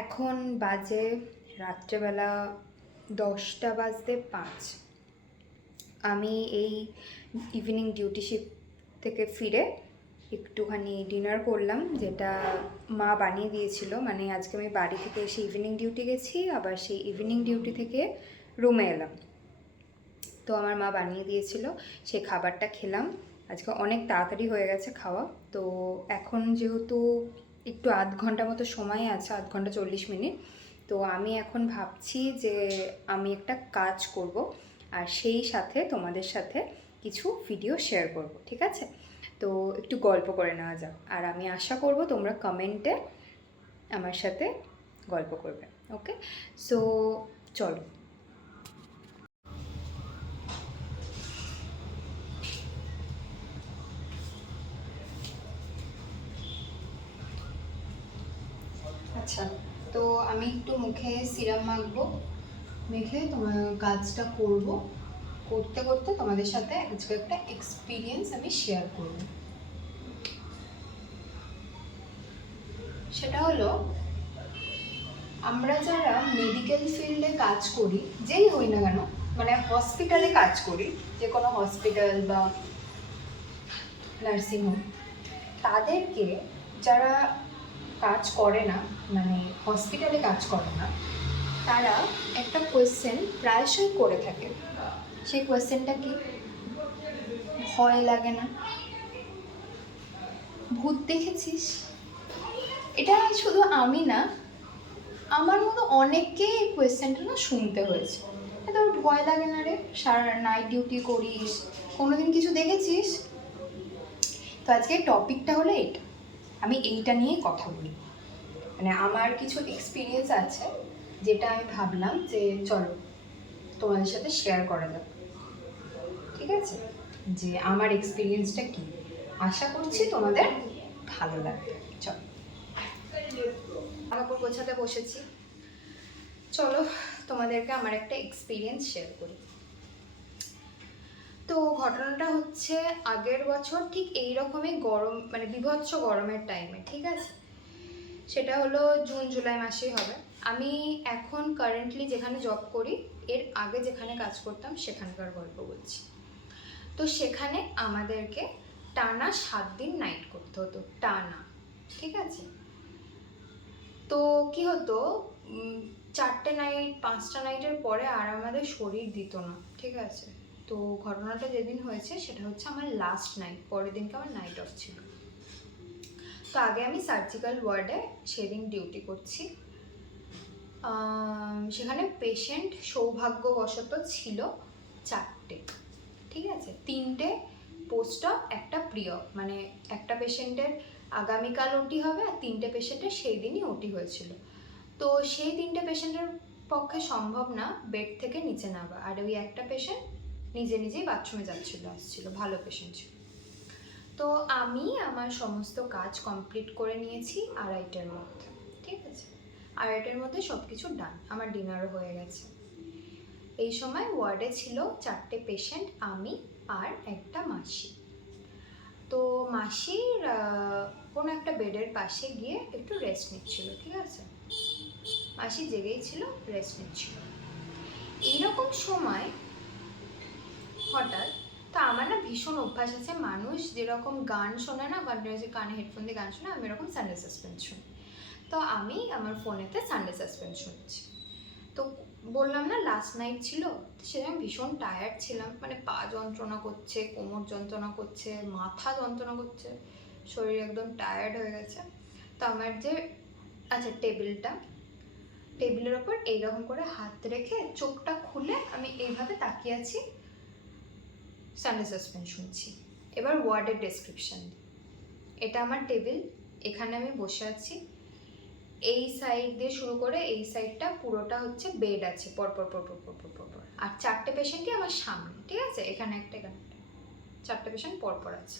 এখন বাজে রাত্রেবেলা 10:05। আমি এই ইভিনিং ডিউটি শিফট থেকে ফিরে একটুখানি ডিনার করলাম, যেটা মা বানিয়ে দিয়েছিল। মানে আজকে আমি বাড়ি থেকে এসে ইভিনিং ডিউটি গেছি, আবার সেই ইভিনিং ডিউটি থেকে রুমে এলাম, তো আমার মা বানিয়ে দিয়েছিল, সেই খাবারটা খেলাম। আজকে অনেক তাড়াতাড়ি হয়ে গেছে খাওয়া। তো এখন যেহেতু একটু আধ ঘন্টা মতো সময় আছে, 1:40 তো আমি এখন ভাবছি যে আমি একটা কাজ করব, আর সেই সাথে তোমাদের সাথে কিছু ভিডিও শেয়ার করব, ঠিক আছে? তো একটু গল্প করে নেওয়া যাক, আর আমি আশা করব তোমরা কমেন্টে আমার সাথে গল্প করবে। ওকে, সো চলো। আচ্ছা, তো আমি একটু মুখে সিরাম মাখবো, মেখে তোমার কাজটা করব। করতে করতে তোমাদের সাথে আজকে একটা এক্সপিরিয়েন্স আমি শেয়ার করব। সেটা হলো, আমরা যারা মেডিকেল ফিল্ডে কাজ করি, যেই হই না কেন, মানে হসপিটালে কাজ করি, যে কোনো হসপিটাল বা নার্সিং হোম, তাদেরকে যারা কাজ করে না, মানে হসপিটালে কাজ করে না, তারা একটা কোয়েশ্চেন প্রায়শই করে থাকে। সেই কোয়েশ্চেনটা কি? ভয় লাগে না? ভূত দেখেছিস? এটা শুধু আমি না, আমার মতো অনেককে এই কোয়েশ্চেনটা না শুনতে হয়েছে। তোর ভয় লাগে না রে? সারা নাইট ডিউটি করিস, কোনোদিন কিছু দেখেছিস? তো আজকে টপিকটা হলো এটা, আমি এইটা নিয়েই কথা বলি। মানে আমার কিছু এক্সপিরিয়েন্স আছে, যেটা আমি ভাবলাম যে চলো তোমাদের সাথে শেয়ার করা যাক, ঠিক আছে? যে আমার এক্সপিরিয়েন্সটা কি, আশা করছি তোমাদের ভালো লাগবে। চলো, কাপড় গোছাতে বসেছি, চলো তোমাদেরকে আমার একটা এক্সপিরিয়েন্স শেয়ার করি। তো ঘটনাটা হচ্ছে আগের বছর ঠিক এই রকমই গরম, মানে বিভৎস গরমের টাইমে, ঠিক আছে? সেটা হলো জুন জুলাই মাসেই হবে। আমি এখন কারেন্টলি যেখানে জব করি, এর আগে যেখানে কাজ করতাম সেখানকার গল্প বলছি। তো সেখানে আমাদেরকে টানা 7 দিন নাইট করতে হতো, টানা, ঠিক আছে? তো কি হতো, 4টে নাইট 5টা নাইটের পরে আর আমাদের শরীর দিত না, ঠিক আছে? তো ঘটনাটা যেদিন হয়েছে সেটা হচ্ছে আমার লাস্ট নাইট, পরের দিনকে আমার নাইট অফ ছিল। তো আগে আমি সার্জিক্যাল ওয়ার্ডে সেদিন ডিউটি করছি। সেখানে পেশেন্ট সৌভাগ্যবশত ছিল 4টে, ঠিক আছে? 3টে পোস্ট অপ, একটা প্রিয়, মানে একটা পেশেন্টের আগামীকাল ওটি হবে, আর 3টে পেশেন্টের সেই দিনই ওটি হয়েছিল। তো সেই 3টে পেশেন্টের পক্ষে সম্ভব না বেড থেকে নিচে নামা, আর ওই একটা পেশেন্ট নিজে নিজেই বাথরুমে যাচ্ছিল আসছিল, ভালো পেশেন্ট ছিল। তো আমি আমার সমস্ত কাজ কমপ্লিট করে নিয়েছি 2:30টার মধ্যে, ঠিক আছে? 2:30টার মধ্যে সব কিছু ডান, আমার ডিনারও হয়ে গেছে। এই সময় ওয়ার্ডে ছিল 4টে পেশেন্ট, আমি আর একটা মাসি। তো মাসির কোনো একটা বেডের পাশে গিয়ে একটু রেস্ট নিচ্ছিল, ঠিক আছে? মাসি জেগেই ছিল, রেস্ট নিচ্ছিল। এইরকম সময় হঠাৎ, তো আমার না ভীষণ অভ্যাস আছে, মানুষ যেরকম গান শোনে না, কন্টিনিউসলি কানে হেডফোন দিয়ে গান শোনে, আমি এরকম সানডে সাসপেন্স শুনি। তো আমি আমার ফোনেতে সানডে সাসপেন্স শুনছি। তো বললাম না লাস্ট নাইট ছিল, সেটা আমি ভীষণ টায়ার্ড ছিলাম, মানে পা যন্ত্রণা করছে, কোমর যন্ত্রণা করছে, মাথা যন্ত্রণা করছে, শরীর একদম টায়ার্ড হয়ে গেছে। তো আমার যে টেবিলের ওপর এইরকম করে হাত রেখে চোখটা খুলে আমি এইভাবে তাকিয়ে আছি, সানডে সাসপেন্স শুনছি। এবার ওয়ার্ডের ডেসক্রিপশন, এটা আমার টেবিল, এখানে আমি বসে আছি, এই সাইড দিয়ে শুরু করে এই সাইডটা পুরোটা হচ্ছে বেড আছে পরপর পরপর পরপর পরপর, আর 4টে পেশেন্টই আমার সামনে, ঠিক আছে? এখানে একটা, এখানে একটা, 4টে পেশেন্ট পরপর আছে।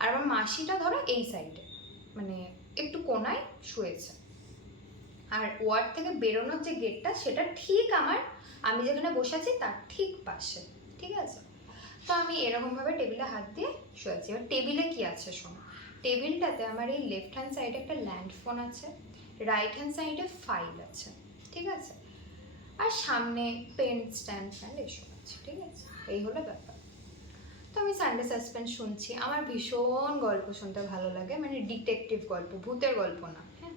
আর আমার মাসিটা ধরো এই সাইডে, মানে একটু কোনায় শুয়েছে। আর ওয়ার্ড থেকে বেরোনোর যে গেটটা, সেটা ঠিক আমি যেখানে বসে আছি তার ঠিক পাশে, ঠিক আছে? তো আমি এরকমভাবে টেবিলে হাত দিয়ে শুয়েছি। এবার টেবিলে কি আছে শোনো, টেবিলটাতে আমার এই লেফট হ্যান্ড সাইডে একটা ল্যান্ড ফোন আছে, রাইট হ্যান্ড সাইডে ফাইল আছে, ঠিক আছে, আর সামনে পেন স্ট্যান্ড ফ্যান্ড এসব আছে, ঠিক আছে, এই হলো ব্যাপার। তো আমি সানডে সাসপেন্স শুনছি, আমার ভীষণ গল্প শুনতে ভালো লাগে, মানে ডিটেকটিভ গল্প, ভূতের গল্প না। হ্যাঁ,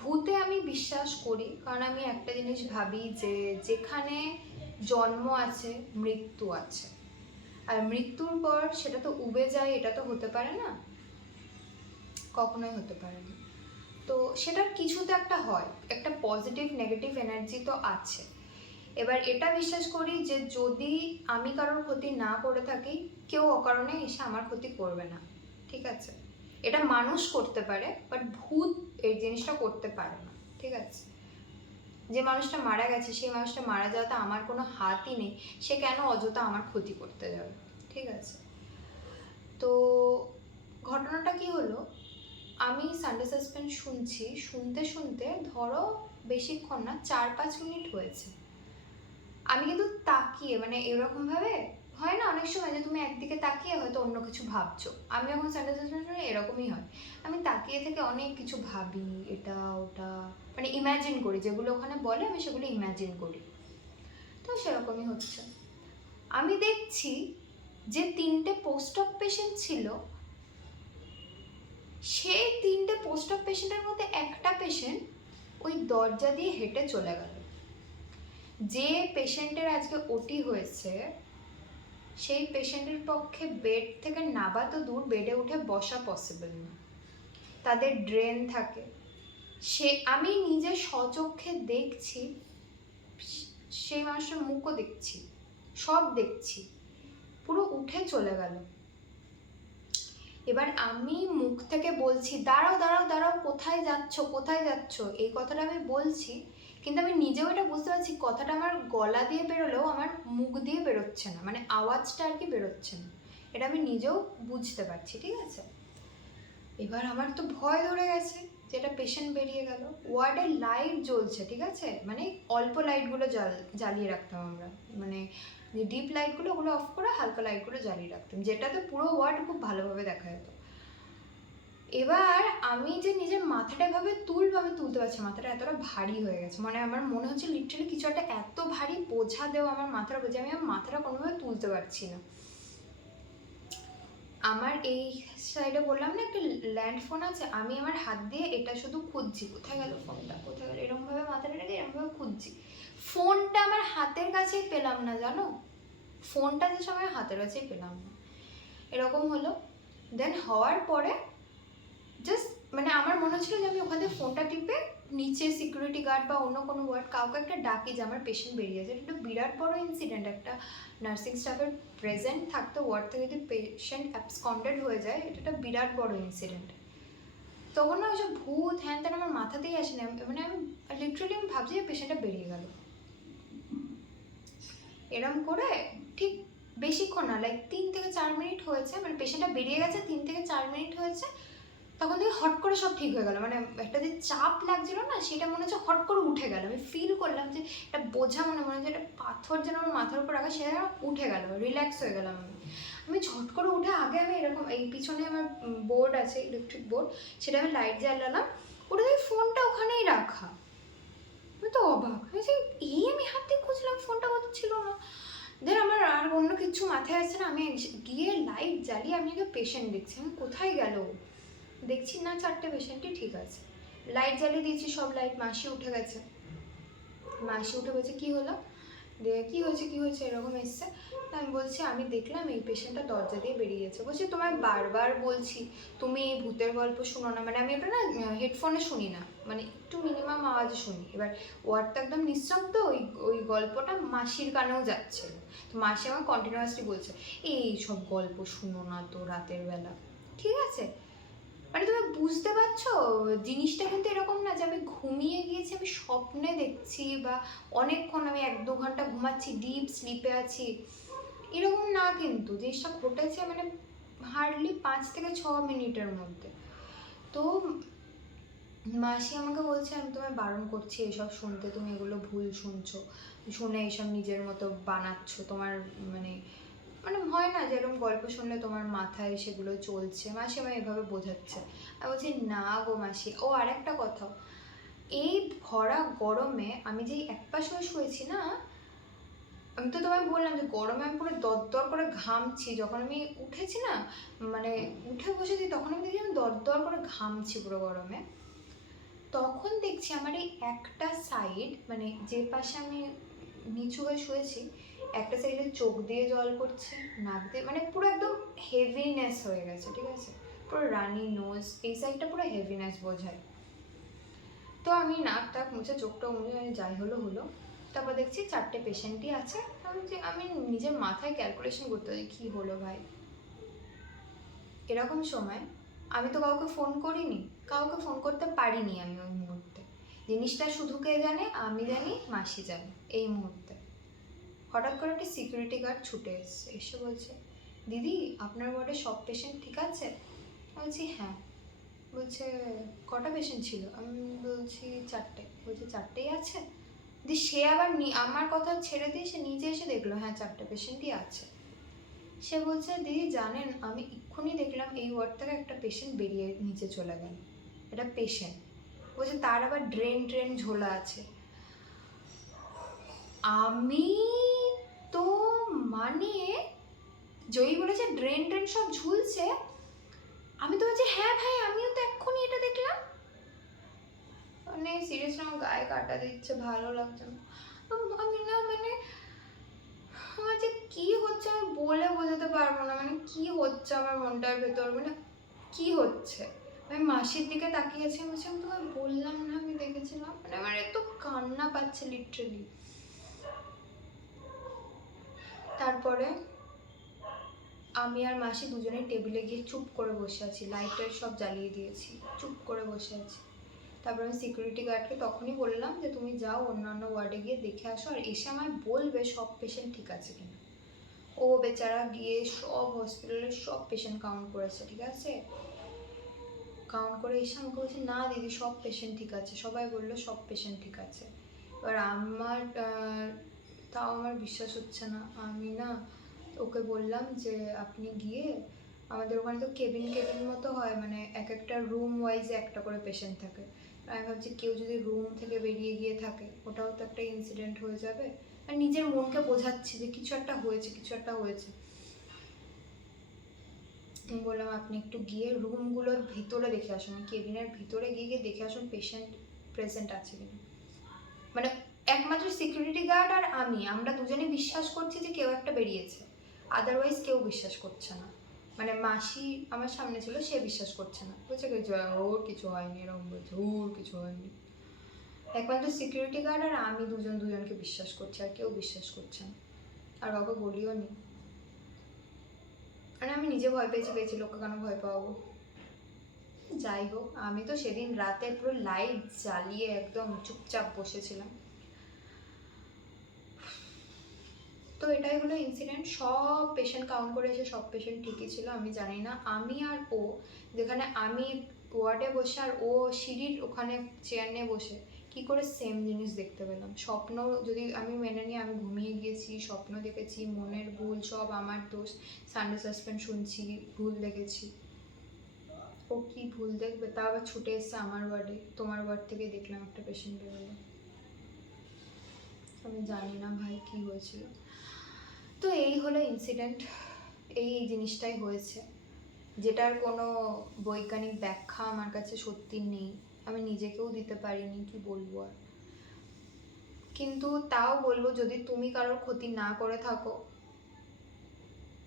ভূতে আমি বিশ্বাস করি, কারণ আমি একটা জিনিস ভাবি যে যেখানে জন্ম আছে মৃত্যু আছে, আর মৃত্যুর পর সেটা তো উবে যায়, এটা তো হতে পারে না, কখনোই হতে পারে না। তো সেটার কিছু তো একটা হয়, একটা পজিটিভ নেগেটিভ এনার্জি তো আছে। এবার এটা বিশ্বাস করি যে যদি আমি কারোর ক্ষতি না করে থাকি, কেউ অকারণে এসে আমার ক্ষতি করবে না, ঠিক আছে। এটা মানুষ করতে পারে, বাট ভূত এই জিনিসটা করতে পারে না, ঠিক আছে। যে মানুষটা মারা গেছে, সেই মানুষটা মারা যাওয়াতে আমার কোনো হাতই নেই, সে কেন অযথা আমার ক্ষতি করতে যাবে, ঠিক আছে। তো ঘটনাটা কি হলো, আমি সানডে সাসপেন্স শুনছি, শুনতে শুনতে ধরো বেশিক্ষণ না, 4-5 মিনিট হয়েছে। আমি কিন্তু তাকিয়ে, মানে এরকমভাবে হয় না অনেক সময় যে তুমি একদিকে তাকিয়ে হয়তো অন্য কিছু ভাবছো, আমি যখন সানডে সাসপেন্স শুনি এরকমই হয়, আমি তাকিয়ে থেকে অনেক কিছু ভাবি, এটা ওটা, মানে ইম্যাজিন করি, যেগুলো ওখানে বলে আমি সেগুলো ইম্যাজিন করি। তো সেরকমই হচ্ছে। আমি দেখছি যে 3টে পোস্ট অফ পেশেন্ট ছিল, সেই 3টে পোস্ট অফ পেশেন্টের মধ্যে একটা পেশেন্ট ওই দরজা দিয়ে হেঁটে চলে গেল। যে পেশেন্টের আজকে ওটি হয়েছে, সেই পেশেন্টের পক্ষে বেড থেকে নাবা তো দূর, বেডে উঠে বসা পসিবল না, তাদের ড্রেন থাকে, সে আমি নিজে স্বচক্ষে দেখছি, সেই মানুষটার মুখও দেখছি, সব দেখছি, পুরো উঠে চলে গেল। এবার আমি মুখ থেকে বলছি দাঁড়াও দাঁড়াও দাঁড়াও, কোথায় যাচ্ছ কোথায় যাচ্ছ, এই কথাটা আমি বলছি, কিন্তু আমি নিজেও এটা বুঝতে পারছি কথাটা আমার গলা দিয়ে বেরোলেও আমার মুখ দিয়ে বেরোচ্ছে না, মানে আওয়াজটা আর কি বেরোচ্ছে না, এটা আমি নিজেও বুঝতে পারছি, ঠিক আছে। এবার আমার তো ভয় ধরে গেছে যে এটা পেশেন্ট বেরিয়ে গেল। ওয়ার্ডে লাইট জ্বলছে, ঠিক আছে, মানে অল্প লাইটগুলো জ্বালিয়ে রাখতাম আমরা, মানে যে ডিপ লাইটগুলো ওগুলো অফ করে হালকা লাইটগুলো জ্বালিয়ে রাখতাম, যেটাতে পুরো ওয়ার্ড খুব ভালোভাবে দেখা যেত। এবার আমি যে নিজের মাথাটা এভাবে তুলবো, আমি তুলতে পারছি, মাথাটা এতটা ভারী হয়ে গেছে, মানে আমার মনে হচ্ছে লিটারালি কিছু একটা এত ভারী বোঝা দেওয়া আমার মাথার বোঝা, আমি আমার মাথাটা কোনোভাবে তুলতে পারছি না। আমার এই সাইডে বললাম না একটা ল্যান্ড ফোন আছে, আমি আমার হাত দিয়ে এটা শুধু খুঁজছি, কোথায় গেল ফোনটা, কোথায় গেল, এরকমভাবে মাথাটা রেখে এরকমভাবে খুঁজছি, ফোনটা আমার হাতের কাছেই পেলাম না, জানো, ফোনটা যে সময় হাতের কাছেই পেলাম না। এরকম হলো। দেন হওয়ার পরে জাস্ট মানে আমার মনে হচ্ছিল যে আমি ওখান থেকে ফোনটা টিপে নিচে সিকিউরিটি গার্ড বা অন্য কোনো ওয়ার্ড কাউকে একটা ডাকি যে আমার পেশেন্ট বেরিয়ে গেছে। এটা বিরাট বড় ইনসিডেন্ট, একটা নার্সিং স্টাফের প্রেজেন্ট থাকতে ওয়ার্ড থেকে যদি পেশেন্ট অ্যাবসকন্ডেড হয়ে যায়, এটা একটা বিরাট বড় ইনসিডেন্ট। তখন না ওইসব ভূত হ্যান ত্যান আমার মাথাতেই আসেনি, মানে আমি লিটারালি আমি ভাবছি যে পেশেন্টটা বেরিয়ে গেল। এরম করে ঠিক বেশিক্ষণ না, লাইক 3 থেকে 4 মিনিট হয়েছে, মানে পেশেন্টটা বেরিয়ে গেছে 3 থেকে 4 মিনিট হয়েছে, তখন থেকে হট করে সব ঠিক হয়ে গেল, মানে একটা যে চাপ লাগছিল না সেটা মনে হচ্ছে হট করে উঠে গেল, আমি ফিল করলাম যে একটা বোঝা মনে হচ্ছে একটা পাথর যেন আমার মাথার উপর রাখা, সেটা উঠে গেল, রিল্যাক্স হয়ে গেলাম আমি ঝট করে উঠে, আগে আমি এরকম এই পিছনে আমার বোর্ড আছে ইলেকট্রিক বোর্ড, সেটা আমি লাইট জ্বালালাম, ওটা দিয়ে ফোনটা ওখানেই রাখা, আমি তো অবাক হয়েছি, এই আমি হাত দিয়ে খুঁজলাম ফোনটা কোথাও ছিল না। দেন আমার আর অন্য কিছু মাথায় আসছে না, আমি গিয়ে লাইট জ্বালিয়ে আমি আগে পেশেন্ট দেখছি, আমি কোথায় গেল দেখছি না, 4টে পেশেন্টই ঠিক আছে, লাইট জ্বালিয়ে দিয়েছি সব লাইট, মাসি উঠে গেছে, মাসি উঠে বলছে কী হলো, দিয়ে কী হয়েছে এরকম এসছে, আমি বলছি আমি দেখলাম এই পেশেন্টটা দরজা দিয়ে বেরিয়ে গেছে, বলছি তোমায় বারবার বলছি তুমি এই ভূতের গল্প শুনো না, মানে আমি ওটা না হেডফোনে শুনি না, মানে একটু মিনিমাম আওয়াজে শুনি, এবার ওয়ার্ডটা একদম নিঃশব্দ, ওই ওই গল্পটা মাসির কানেও যাচ্ছে, তো মাসি আমার কন্টিনিউয়াসলি বলছে এই সব গল্প শুনো না তো রাতের বেলা, ঠিক আছে। মানে তুমি বুঝতে পারছো জিনিসটা কিন্তু এরকম না যে আমি ঘুমিয়ে গিয়েছি, আমি স্বপ্নে দেখছি বা অনেকক্ষণ আমি 1-2 ঘন্টা ঘুমাচ্ছি, ডিপ স্লিপে আছি, এরকম না, কিন্তু জিনিসটা ঘটেছে মানে হার্ডলি 5 থেকে 6 মিনিটের মধ্যে। তো মাসি আমাকে বলছে আমি তোমায় বারণ করছি এসব শুনতে, তুমি এগুলো ভুল শুনছো, শুনে এসব নিজের মতো বানাচ্ছো, তোমার মানে মানে হয় না যেরকম গল্প শুনলে তোমার মাথায় সেগুলো চলছে, মাসি আমায় এভাবে বোঝাচ্ছে। আমি বলছি না গো মাসি। ও আর একটা কথা, এই ভরা গরমে আমি যেই একপাশ হয়ে শুয়েছি না, আমি তো তোমায় বললাম যে গরমে আমি পুরো দরদর করে ঘামছি। যখন আমি উঠেছি না, মানে উঠে বসেছি, তখন আমি দেখছি আমি দরদর করে ঘামছি পুরো গরমে। তখন দেখছি আমার এই একটা সাইড, মানে যে পাশে আমি নিচু হয়ে শুয়েছি, একটা সাইডে চোখ দিয়ে জল পড়ছে, নাক দিয়ে, মানে পুরো একদম হেভিনেস হয়ে গেছে, ঠিক আছে, পুরো রানি নোজ, এই সাইডটা পুরো হেভিনেস বোঝায়। তো আমি নাক টাক মুছে চোখটা মুছে যাই হলো হলো, তারপর দেখছি 4টে পেশেন্টই আছে। আমি নিজের মাথায় ক্যালকুলেশন করতে পারি কী হলো ভাই। এরকম সময় আমি তো কাউকে ফোন করিনি, কাউকে ফোন করতে পারিনি আমি ওই মুহূর্তে। জিনিসটা শুধু কে জানে, আমি জানি, মাসি জানে। এই মুহূর্তে হঠাৎ করে একটা সিকিউরিটি গার্ড ছুটে এসছে, এসে বলছে দিদি আপনার ওয়ার্ডে সব পেশেন্ট ঠিক আছে? বলছি হ্যাঁ। বলছে কটা পেশেন্ট ছিল? আমি বলছি 4টে। বলছে 4টেই আছে? দি সে আবার আমার কথা ছেড়ে দিয়ে সে নিজে এসে দেখলো হ্যাঁ 4টে পেশেন্টই আছে। সে বলছে দিদি জানেন আমি এক্ষুনি দেখলাম এই ওয়ার্ড থেকে একটা পেশেন্ট বেরিয়ে নিচে চলে গেল। এটা পেশেন্ট। বলছে তার আবার ড্রেন ঝোলা আছে। আমি তো মানে জয়ী বলেছে ড্রেন সব ঝুলছে, আমি তো বলছি হ্যাঁ ভাই আমিও তো এক্ষুনি এটা দেখলাম। মানে সিরিয়াসলি আমার গায়ে কাটা দিচ্ছে, ভালো লাগছে না। আমি না মানে আমার যে কি হচ্ছে আমি বলে বোঝাতে পারবো না, মানে কি হচ্ছে আমার মনটার ভেতর, মানে কি হচ্ছে। আমি মাসির দিকে তাকিয়েছি, আমি তোমায় বললাম না আমি দেখেছিলাম, মানে আমার এত কান্না পাচ্ছে লিটারেলি। তারপরে আমি আর মাসি দুজনেই টেবিলে গিয়ে চুপ করে বসে আছি, লাইটার সব জ্বালিয়ে দিয়েছি, চুপ করে বসে আছি। তারপর আমি সিকিউরিটি গার্ডকে তখনই বললাম যে তুমি যাও অন্যান্য ওয়ার্ডে গিয়ে দেখে আসো, আর এসে আমায় বলবে সব পেশেন্ট ঠিক আছে কিনা। ও বেচারা গিয়ে সব হসপিটালের সব পেশেন্ট কাউন্ট করেছে, ঠিক আছে, কাউন্ট করে এসে আমাকে বলছে না দিদি সব পেশেন্ট ঠিক আছে, সবাই বললো সব পেশেন্ট ঠিক আছে। এবার আমার তাও আমার বিশ্বাস হচ্ছে না। আমি না ওকে বললাম যে আপনি গিয়ে, আমাদের ওখানে তো কেবিন মতো হয়, মানে এক একটা রুম ওয়াইজে একটা করে পেশেন্ট থাকে। আমি ভাবছি কেউ যদি রুম থেকে বেরিয়ে গিয়ে থাকে, ওটাও তো একটা ইনসিডেন্ট হয়ে যাবে। আর নিজের মনকে বোঝাচ্ছি যে কিছু একটা হয়েছে, কিছু একটা হয়েছে। আমি বললাম আপনি একটু গিয়ে রুমগুলোর ভিতরে দেখে আসুন, কেবিনের ভিতরে গিয়ে দেখে আসুন পেশেন্ট প্রেজেন্ট আছে কিনা। মানে একমাত্র সিকিউরিটি গার্ড আর আমরা দুজনেই বিশ্বাস করছি যে কেউ একটা বেরিয়েছে, আদারওয়াইজ কেউ বিশ্বাস করছে না। মানে মাসি আমার সামনে ছিল, সে বিশ্বাস করছে না, বলছে ওর কিছু হয়নি, এরকম বলছে ওর কিছু হয়নি। একমাত্র সিকিউরিটি গার্ড আর আমি দুজনকে বিশ্বাস করছি, আর কেউ বিশ্বাস করছে না, আর কাউকে বলিও নি। মানে আমি নিজে ভয় পেয়েছি, লোককে কেন ভয় পাবো। যাই হোক, আমি তো সেদিন রাতে পুরো লাইট জ্বালিয়ে একদম চুপচাপ বসেছিলাম। তো এটাই হলো ইনসিডেন্ট। সব পেশেন্ট কাউন্ট করে এসে সব পেশেন্ট ঠিকই ছিল। আমি জানি না আমি আর ও, যেখানে আমি ওয়ার্ডে বসে আর ও সিঁড়ির ওখানে চেয়ার নিয়ে বসে, কি করে সেম জিনিস দেখতে পেলাম। স্বপ্ন যদি আমি মেনে নিই, আমি ঘুমিয়ে গিয়েছি, স্বপ্ন দেখেছি, মনের ভুল, সব আমার দোষ। সানডে সাসপেন্ড শুনছি, ভুল দেখেছি। ও কি ভুল দেখবে, তা আবার ছুটে এসছে আমার ওয়ার্ডে, তোমার ওয়ার্ড থেকে দেখলাম একটা পেশেন্ট বেরোলো। আমি জানি না ভাই কি হয়েছিল। তো এই হলো ইনসিডেন্ট, এই জিনিসটাই হয়েছে, যেটার কোনো বৈজ্ঞানিক ব্যাখ্যা আমার কাছে সত্যি নেই, আমি নিজেকেও দিতে পারিনি, কি বলবো আর। কিন্তু তাও বলবো যদি তুমি কারোর ক্ষতি না করে থাকো,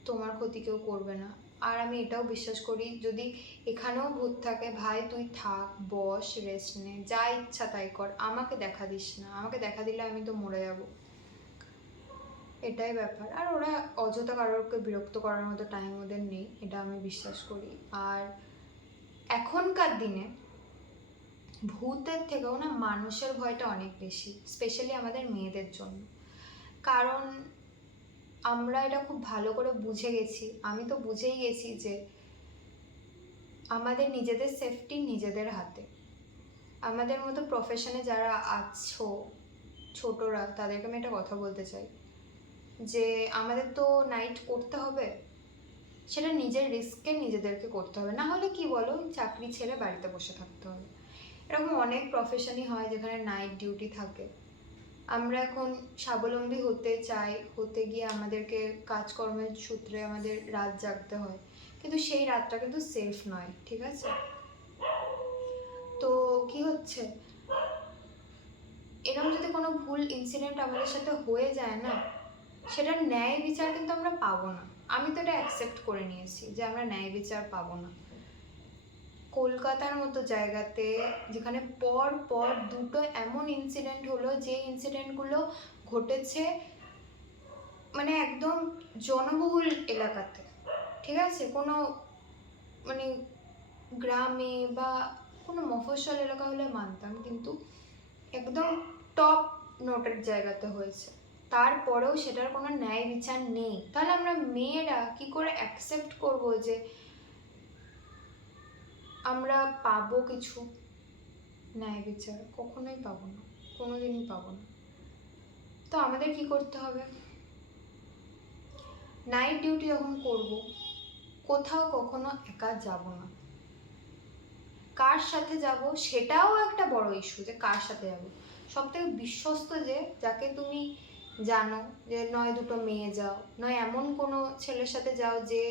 তোমার ক্ষতি কেউ করবে না। আর আমি এটাও বিশ্বাস করি যদি এখানেও ভূত থাকে, ভাই তুই থাক, বস, রেস্ট নে, যা ইচ্ছা তাই কর, আমাকে দেখা দিস না, আমাকে দেখা দিলে আমি তো মরে যাবো, এটাই ব্যাপার। আর ওরা অযথা কারোরকে বিরক্ত করার মতো টাইম ওদের নেই, এটা আমি বিশ্বাস করি। আর এখনকার দিনে ভূতের থেকেও না মানুষের ভয়টা অনেক বেশি, স্পেশালি আমাদের মেয়েদের জন্য। কারণ আমরা এটা খুব ভালো করে বুঝে গেছি, আমি তো বুঝেই গেছি যে আমাদের নিজেদের সেফটি নিজেদের হাতে। আমাদের মতো প্রফেশনে যারা আছো ছোটরা, তাদেরকে আমি একটা কথা বলতে চাই, যে আমাদের তো নাইট করতে হবে, সেটা নিজের রিস্কে নিজেদেরকে করতে হবে, না হলে কি বলো চাকরি ছেড়ে বাড়িতে বসে থাকতে হবে। এরকম অনেক প্রফেশনই হয় যেখানে নাইট ডিউটি থাকে। আমরা এখন স্বাবলম্বী হতে চাই, হতে গিয়ে আমাদেরকে কাজকর্মের সূত্রে আমাদের রাত জাগতে হয়, কিন্তু সেই রাতটা কিন্তু সেফ নয়, ঠিক আছে? তো কি হচ্ছে, এরকম যদি কোনো ভুল ইনসিডেন্ট আমাদের সাথে হয়ে যায় না, সেটার ন্যায় বিচার কিন্তু আমরা পাবো না। আমি তো এটা অ্যাকসেপ্ট করে নিয়েছি যে আমরা ন্যায় বিচার পাবো না। কলকাতার মতো জায়গাতে যেখানে পর পর দুটো এমন ইনসিডেন্ট হলো, যে ইনসিডেন্টগুলো ঘটেছে মানে একদম জনবহুল এলাকাতে, ঠিক আছে? কোনো মানে গ্রামে বা কোনো মফস্বল এলাকা হলে মানতাম, কিন্তু একদম টপ নোটের জায়গাতে হয়েছে, তারপরেও সেটার কোনো ন্যায় বিচার নেই। তাহলে আমরা মেয়েরা কি করে অ্যাকসেপ্ট করবো যে আমরা পাবো কিছু ন্যায় বিচার? কখনোই পাবো না, কোনোদিনই পাবো না। তো আমাদের কি করতে হবে, নাইট ডিউটি যখন করব, কোথাও কখনো একা যাব না। কার সাথে যাব সেটাও একটা বড় ইস্যু, যে কার সাথে যাব। সব থেকে বিশ্বস্ত যে, যাকে তুমি জানো, যে নয় দুটো মেয়ে যাও, নয় এমন কোনো ছেলের সাথে যাও যে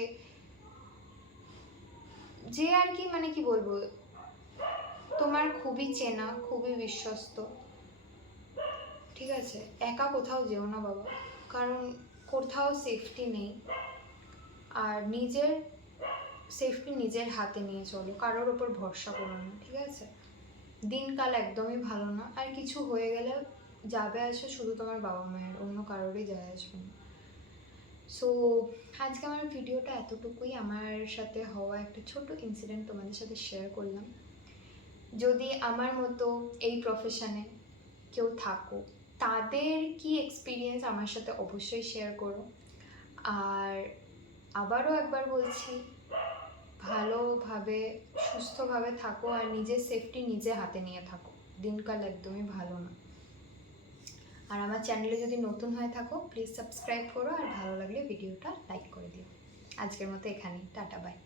যে আর কি মানে কি বলবো, তোমার খুবই চেনা, খুবই বিশ্বস্ত, ঠিক আছে? একা কোথাও যেও না বাবা, কারণ কোথাও সেফটি নেই। আর নিজের সেফটি নিজের হাতে নিয়ে চলো, কারোর ওপর ভরসা করো না, ঠিক আছে? দিনকাল একদমই ভালো না, আর কিছু হয়ে গেলে যাবে আসবে শুধু তোমার বাবা মায়ের, অন্য কারোরই যায় আসবে না। সো আজকে আমার ভিডিওটা এতটুকুই, আমার সাথে হওয়া একটা ছোট ইনসিডেন্ট তোমাদের সাথে শেয়ার করলাম। যদি আমার মতো এই প্রফেশনে কেউ থাকো, তাদের কি এক্সপিরিয়েন্স আমার সাথে অবশ্যই শেয়ার করো। আর আবারও একবার বলছি, ভালোভাবে সুস্থভাবে থাকো, আর নিজের সেফটি নিজে হাতে নিয়ে থাকো, দিনকাল একদমই ভালো না। আর আমার চ্যানেলে যদি নতুন হয়ে থাকো প্লিজ সাবস্ক্রাইব করো, আর ভালো লাগলে ভিডিওটা লাইক করে দিও। আজকের মতো এখানেই, টাটা, বাই।